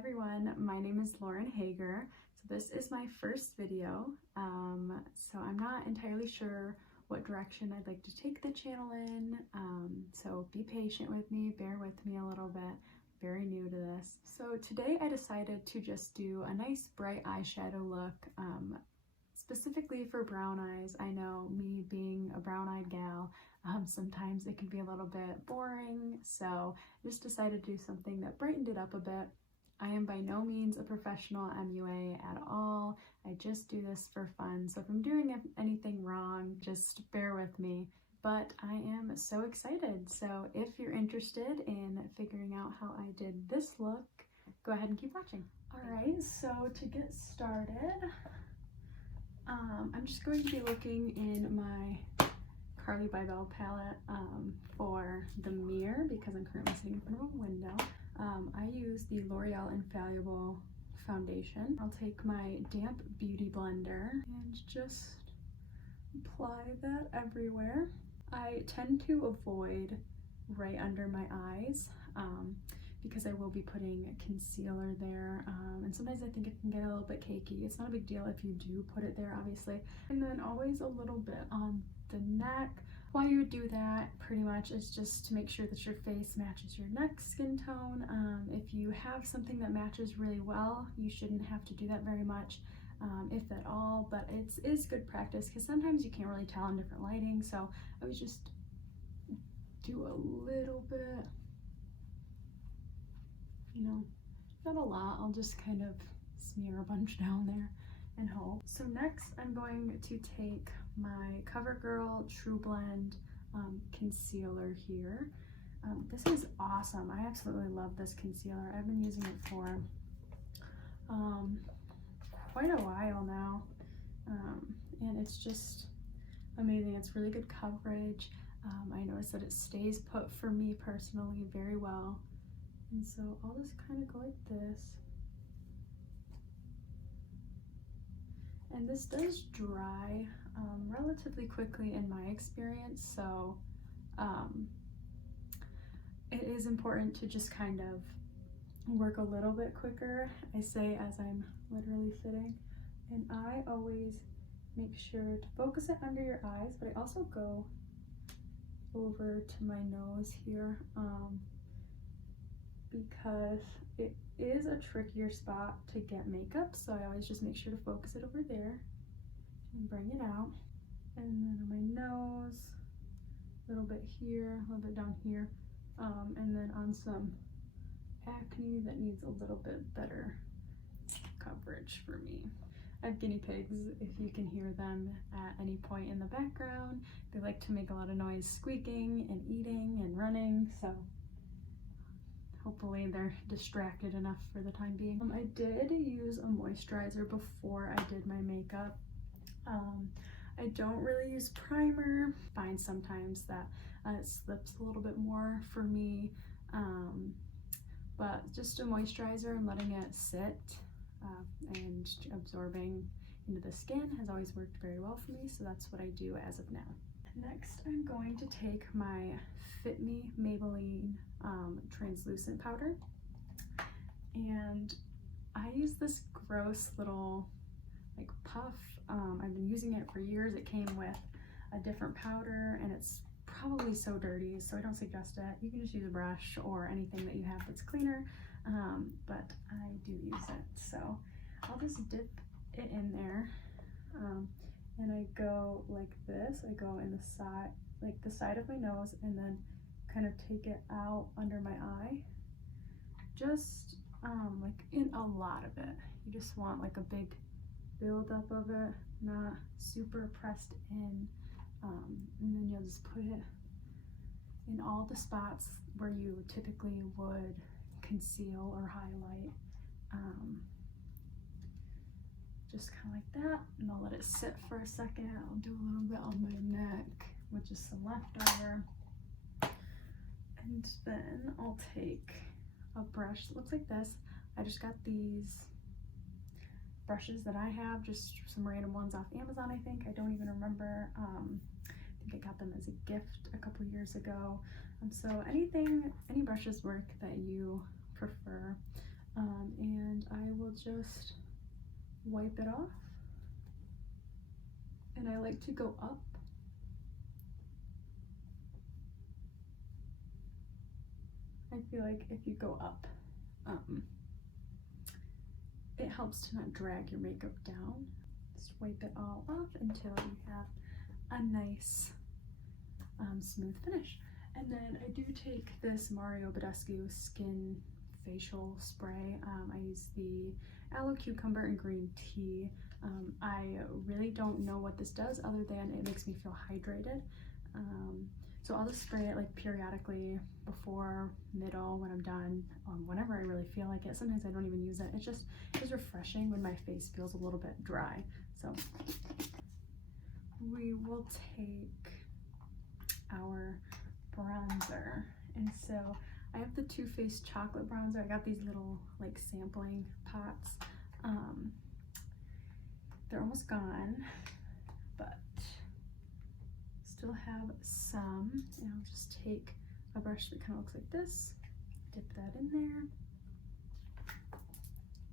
everyone, my name is Lauren Hager. So this is my first video. So I'm not entirely sure what direction I'd like to take the channel in. So be patient with me, bear with me a little bit. Very new to this. So today I decided to just do a nice bright eyeshadow look, specifically for brown eyes. I know, me being a brown-eyed gal, sometimes it can be a little bit boring, so I just decided to do something that brightened it up a bit. I am by no means a professional MUA at all. I just do this for fun, so if I'm doing anything wrong, just bear with me. But I am so excited, so if you're interested in figuring out how I did this look, go ahead and keep watching. Alright, so to get started, I'm just going to be looking in my Carly by Bell palette for the mirror because I'm currently sitting in front of a window. I use the L'Oreal Infallible foundation. I'll take my damp beauty blender and just apply that everywhere. I tend to avoid right under my eyes because I will be putting concealer there, and sometimes I think it can get a little bit cakey. It's not a big deal if you do put it there, obviously. And then always a little bit on the neck. Why you would do that pretty much is just to make sure that your face matches your neck skin tone. If you have something that matches really well, you shouldn't have to do that very much, if at all, but it is good practice because sometimes you can't really tell in different lighting. So I would just do a little bit, you know, not a lot. I'll just kind of smear a bunch down there and hope. So next I'm going to take my CoverGirl True Blend concealer here. This is awesome. I absolutely love this concealer. I've been using it for quite a while now, and it's just amazing. It's really good coverage. I noticed that it stays put for me personally very well, and so I'll just kind of go like this. And this does dry relatively quickly in my experience, so it is important to just kind of work a little bit quicker, I say, as I'm literally sitting. And I always make sure to focus it under your eyes, but I also go over to my nose here because it is a trickier spot to get makeup, so I always just make sure to focus it over there and bring it out. And then on my nose, a little bit here, a little bit down here, and then on some acne that needs a little bit better coverage for me. I have guinea pigs, if you can hear them at any point in the background. They like to make a lot of noise squeaking and eating and running, so hopefully they're distracted enough for the time being. I did use a moisturizer before I did my makeup. I don't really use primer. I find sometimes that it slips a little bit more for me, but just a moisturizer and letting it sit and absorbing into the skin has always worked very well for me, so that's what I do as of now. Next, I'm going to take my Fit Me Maybelline translucent powder, and I use this gross little like puff. I've been using it for years. It came with a different powder and it's probably so dirty, so I don't suggest it. You can just use a brush or anything that you have that's cleaner, but I do use it, so I'll just dip it in there, and I go like this. I go in the side, like the side of my nose, and then kind of take it out under my eye, just like in a lot of it. You just want like a big buildup of it, not super pressed in, and then you'll just put it in all the spots where you typically would conceal or highlight, just kind of like that. And I'll let it sit for a second. I'll do a little bit on my neck with just some leftover, and then I'll take a brush that looks like this. I just got these brushes that I have, just some random ones off Amazon, I think. I don't even remember. I think I got them as a gift a couple years ago. So any brushes work that you prefer. And will just wipe it off. And I like to go up. I feel like if you go up, it helps to not drag your makeup down. Just wipe it all off until you have a nice smooth finish. And then I do take this Mario Badescu Skin Facial Spray. I use the Aloe Cucumber and Green Tea. I really don't know what this does other than it makes me feel hydrated. So I'll just spray it like periodically, before, middle, when I'm done, whenever I really feel like it. Sometimes I don't even use it. It's just refreshing when my face feels a little bit dry. So we will take our bronzer. And so I have the Too Faced chocolate bronzer. I got these little like sampling pots. They're almost gone, but still have some. And I'll just take a brush that kind of looks like this, dip that in there,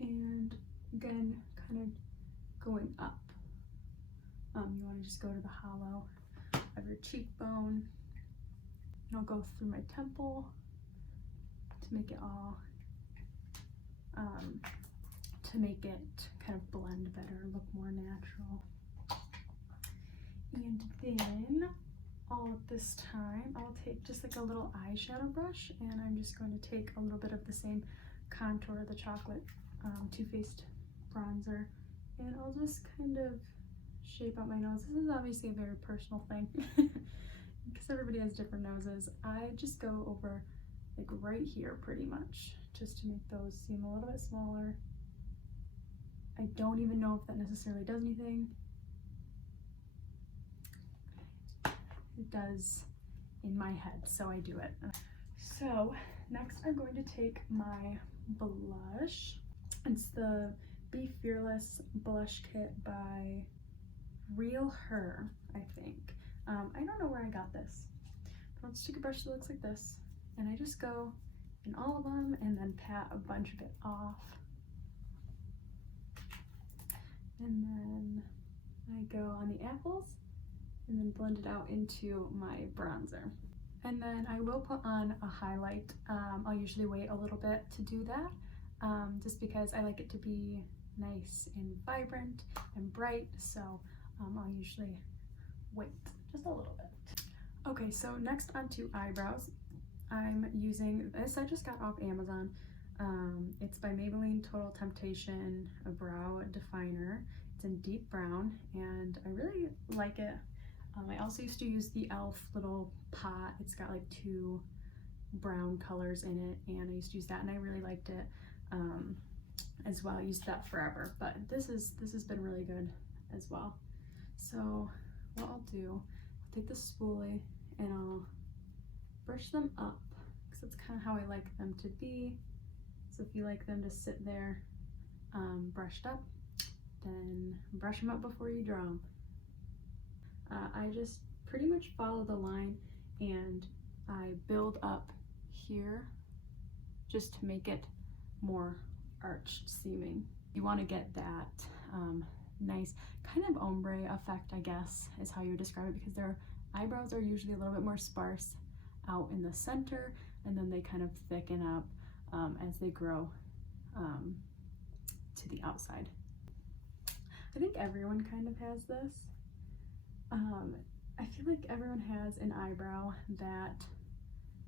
and again, kind of going up. You want to just go to the hollow of your cheekbone, and I'll go through my temple to make it all, to make it kind of blend better, look more natural. And then all at this time, I'll take just like a little eyeshadow brush, and I'm just going to take a little bit of the same contour of the chocolate Too Faced bronzer, and I'll just kind of shape out my nose. This is obviously a very personal thing because everybody has different noses. I just go over like right here pretty much, just to make those seem a little bit smaller. I don't even know if that necessarily does anything. It does in my head, so I do it. So next I'm going to take my blush. It's the Be Fearless blush kit by Real Her, I think. I don't know where I got this, but I'll just take a brush that looks like this, and I just go in all of them and then pat a bunch of it off. And then I go on the apples and then blend it out into my bronzer. And then I will put on a highlight. I'll usually wait a little bit to do that, just because I like it to be nice and vibrant and bright, so I'll usually wait just a little bit. Okay, so next onto eyebrows. I'm using this, I just got off Amazon. It's by Maybelline Total Temptation, a brow definer. It's in deep brown, and I really like it. I also used to use the e.l.f. little pot. It's got like 2 brown colors in it, and I used to use that, and I really liked it as well. I used that forever, but this has been really good as well. So what I'll do, I'll take the spoolie and I'll brush them up, because that's kind of how I like them to be. So if you like them to sit there brushed up, then brush them up before you draw them. I just pretty much follow the line, and I build up here just to make it more arched seeming. You want to get that nice kind of ombre effect, I guess is how you would describe it, because their eyebrows are usually a little bit more sparse out in the center, and then they kind of thicken up as they grow to the outside. I think everyone kind of has this. I feel like everyone has an eyebrow that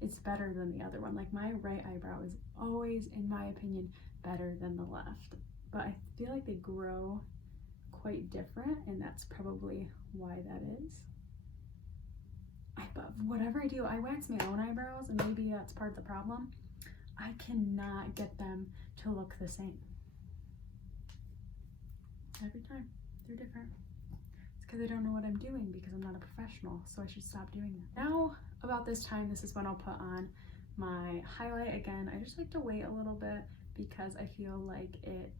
is better than the other one. Like my right eyebrow is always, in my opinion, better than the left, but I feel like they grow quite different, and that's probably why that is. But whatever I do, I wax my own eyebrows, and maybe that's part of the problem. I cannot get them to look the same. Every time, they're different. It's because I don't know what I'm doing, because I'm not a professional, so I should stop doing that. Now, about this time, this is when I'll put on my highlight. Again, I just like to wait a little bit, because I feel like it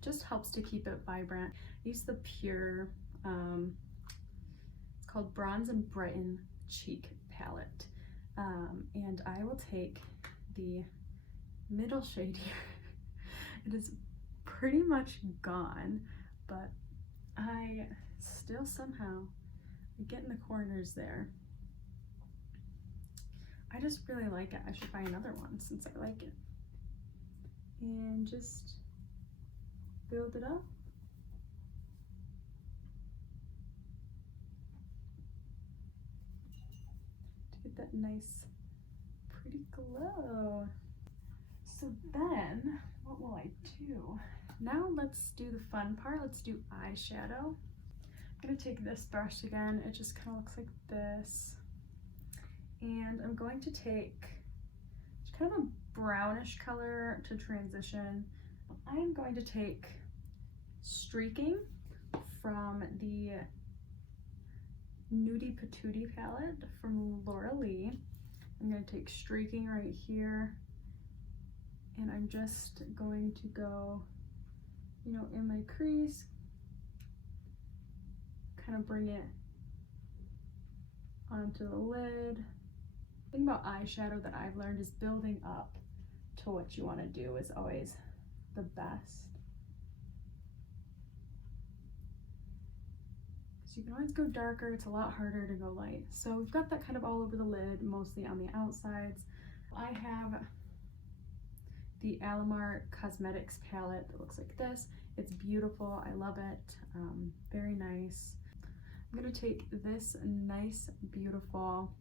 just helps to keep it vibrant. I use the Pure, it's called Bronze and Brighten Cheek Palette. And I will take the middle shade here. It is pretty much gone, but I still somehow get in the corners there. I just really like it. I should buy another one since I like it. And just build it up. To get that nice, pretty glow. So then, what will I do? Now let's do the fun part. Let's do eyeshadow. I'm gonna take this brush again. It just kind of looks like this. And I'm going to take kind of a brownish color to transition. I'm going to take Streaking from the Nudie Patootie palette from Laura Lee. I'm going to take Streaking right here, and I'm just going to go, you know, in my crease, kind of bring it onto the lid. The thing about eyeshadow that I've learned is building up to what you want to do is always the best. Because you can always go darker, it's a lot harder to go light. So we've got that kind of all over the lid, mostly on the outsides. I have the Alamar Cosmetics palette that looks like this. It's beautiful, I love it, very nice. I'm gonna take this nice, beautiful,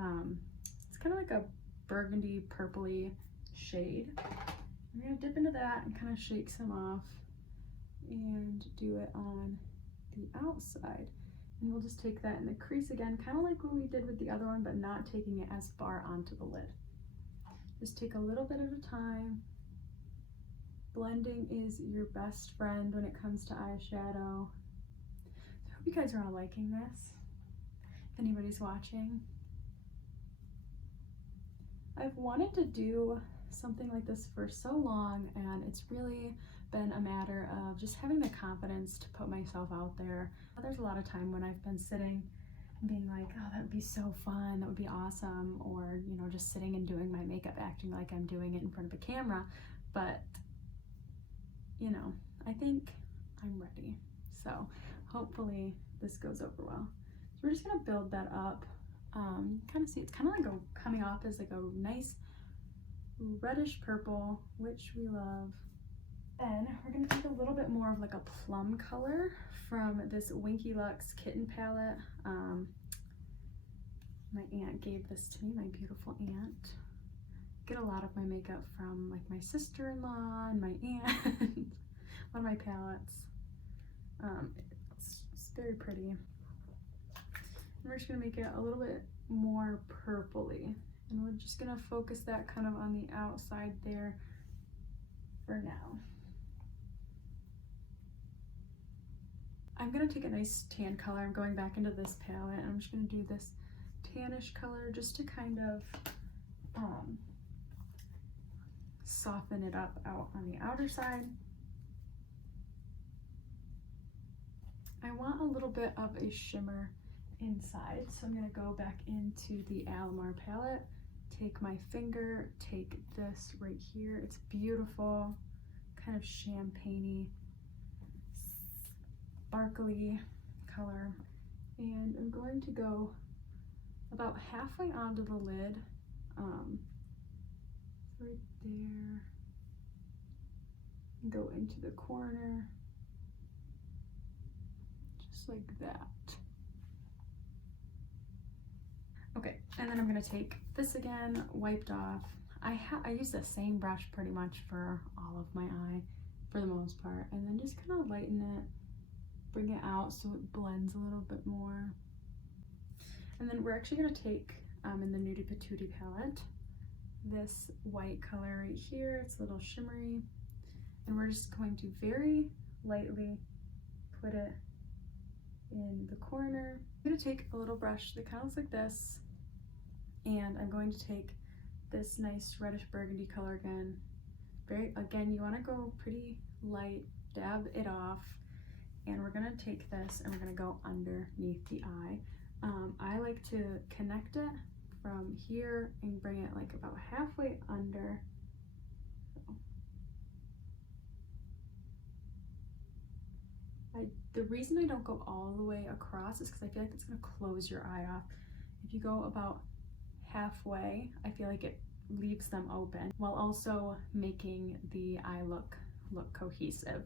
it's kind of like a burgundy purpley shade. I'm gonna dip into that and kind of shake some off and do it on the outside. And we'll just take that in the crease again, kind of like what we did with the other one, but not taking it as far onto the lid. Just take a little bit at a time. Blending is your best friend when it comes to eyeshadow. I hope you guys are all liking this, if anybody's watching. I've wanted to do something like this for so long, and it's really been a matter of just having the confidence to put myself out there. There's a lot of time when I've been sitting and being like, oh, that would be so fun, that would be awesome, or, you know, just sitting and doing my makeup, acting like I'm doing it in front of a camera. But, you know, I think I'm ready. So hopefully this goes over well. So we're just gonna build that up. Kind of see, it's kind of like coming off as like a nice reddish purple, which we love. Then we're gonna take a little bit more of like a plum color from this Winky Lux Kitten palette. My aunt gave this to me, my beautiful aunt. Get a lot of my makeup from like my sister-in-law and my aunt. One of my palettes. It's very pretty. And we're just gonna make it a little bit more purpley. And we're just gonna focus that kind of on the outside there for now. I'm gonna take a nice tan color. I'm going back into this palette, and I'm just gonna do this tannish color just to kind of soften it up out on the outer side. I want a little bit of a shimmer inside, so I'm gonna go back into the Alamar palette, take my finger, take this right here. It's beautiful, kind of champagne-y, sparkly color, and I'm going to go about halfway onto the lid, right there, and go into the corner, just like that. Okay, and then I'm gonna take this again, wiped off. I use the same brush pretty much for all of my eye, for the most part, and then just kind of lighten it, bring it out so it blends a little bit more. And then we're actually gonna take, in the Nudie Patootie palette, this white color right here. It's a little shimmery, and we're just going to very lightly put it in the corner. I'm gonna take a little brush that kind of looks like this, and I'm going to take this nice reddish burgundy color again. Again, you want to go pretty light, dab it off, and we're gonna take this and we're gonna go underneath the eye. I like to connect it from here and bring it like about halfway under. So The reason I don't go all the way across is because I feel like it's going to close your eye off. If you go about halfway, I feel like it leaves them open while also making the eye look cohesive.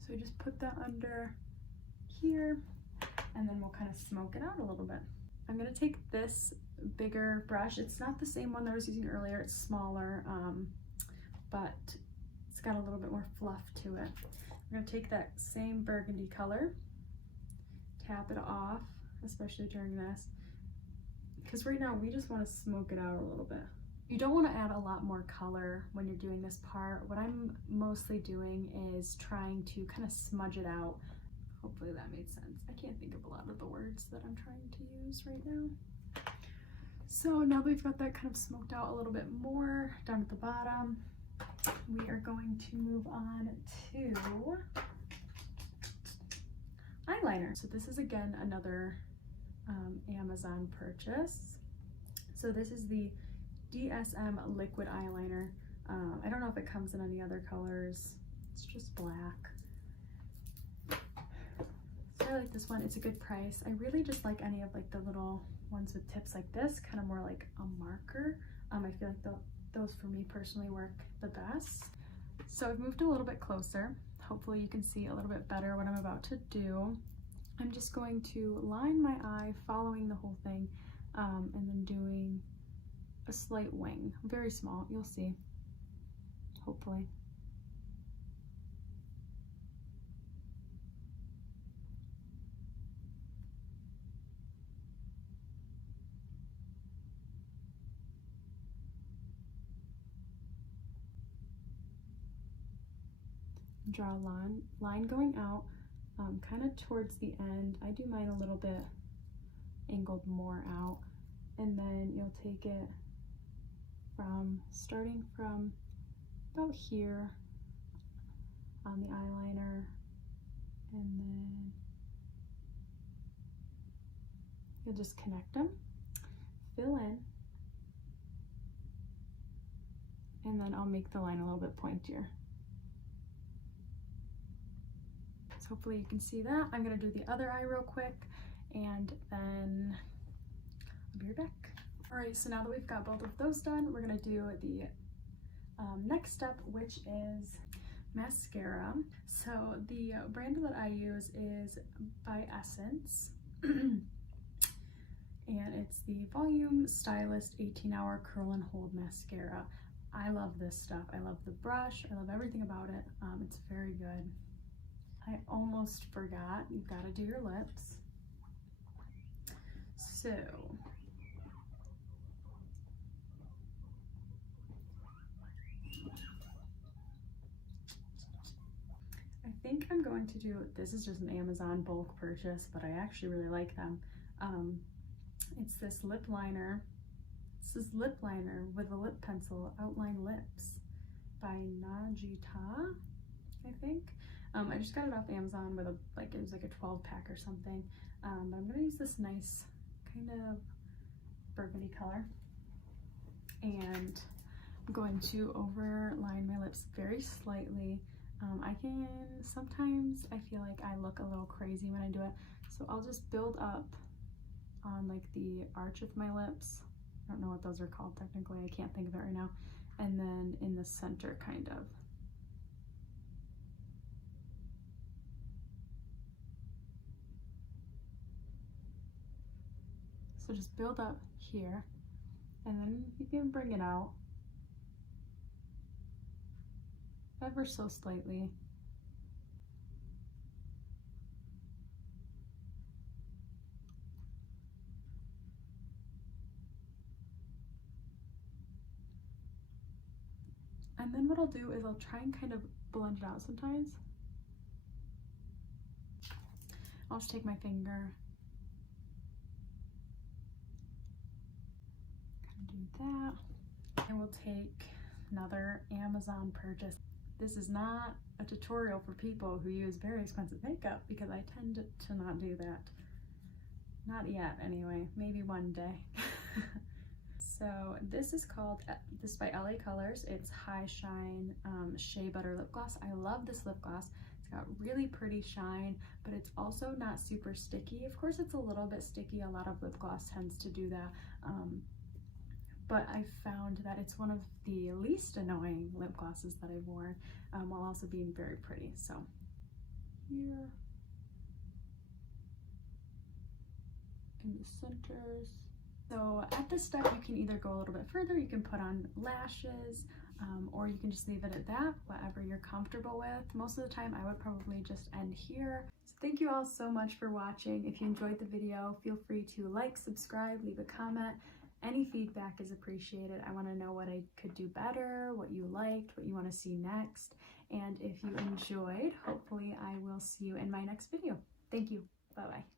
So I just put that under here, and then we'll kind of smoke it out a little bit. I'm going to take this bigger brush. It's not the same one that I was using earlier, it's smaller, but it's got a little bit more fluff to it. I'm going to take that same burgundy color, tap it off, especially during this, because right now we just want to smoke it out a little bit. You don't want to add a lot more color when you're doing this part. What I'm mostly doing is trying to kind of smudge it out. Hopefully that made sense. I can't think of a lot of the words that I'm trying to use right now. So now that we've got that kind of smoked out a little bit more down at the bottom, we are going to move on to eyeliner. So this is again another Amazon purchase. So this is the DSM liquid eyeliner. I don't know if it comes in any other colors. It's just black. So I like this one. It's a good price. I really just like any of like the little ones with tips like this, kind of more like a marker. I feel like those for me personally work the best. So I've moved a little bit closer. Hopefully you can see a little bit better what I'm about to do. I'm just going to line my eye following the whole thing, and then doing a slight wing, very small, you'll see, hopefully. Draw a line going out, kind of towards the end. I do mine a little bit angled more out, and then you'll take it from starting from about here on the eyeliner, and then you'll just connect them, fill in, and then I'll make the line a little bit pointier. So hopefully you can see that. I'm gonna do the other eye real quick, and then I'll be right back. All right, so now that we've got both of those done, we're gonna do the next step, which is mascara. So the brand that I use is by Essence, and it's the Volume Stylist 18-Hour Curl and Hold Mascara. I love this stuff. I love the brush. I love everything about it. It's very good. I almost forgot, you've got to do your lips. So I think I'm going to do, this is just an Amazon bulk purchase, but I actually really like them. It's this lip liner. This is lip liner with a lip pencil, Outline Lips by Najita, I think. I just got it off Amazon with it was like a 12-pack or something. But I'm gonna use this nice kind of burgundy color, and I'm going to overline my lips very slightly. Sometimes I feel like I look a little crazy when I do it, so I'll just build up on like the arch of my lips. I don't know what those are called technically, I can't think of it right now. And then in the center, kind of. So just build up here, and then you can bring it out ever so slightly. And then what I'll do is I'll try and kind of blend it out sometimes. I'll just take my finger, do that, and we'll take another Amazon purchase. This is not a tutorial for people who use very expensive makeup, because I tend to not do that. Not yet, anyway. Maybe one day. So this is by LA Colors. It's High Shine Shea Butter Lip Gloss. I love this lip gloss. It's got really pretty shine, but it's also not super sticky. Of course, it's a little bit sticky. A lot of lip gloss tends to do that. But I found that it's one of the least annoying lip glosses that I've worn, while also being very pretty. So here in the centers. So at this step, you can either go a little bit further, you can put on lashes, or you can just leave it at that, whatever you're comfortable with. Most of the time, I would probably just end here. So thank you all so much for watching. If you enjoyed the video, feel free to like, subscribe, leave a comment. Any feedback is appreciated. I want to know what I could do better, what you liked, what you want to see next. And if you enjoyed, hopefully I will see you in my next video. Thank you. Bye-bye.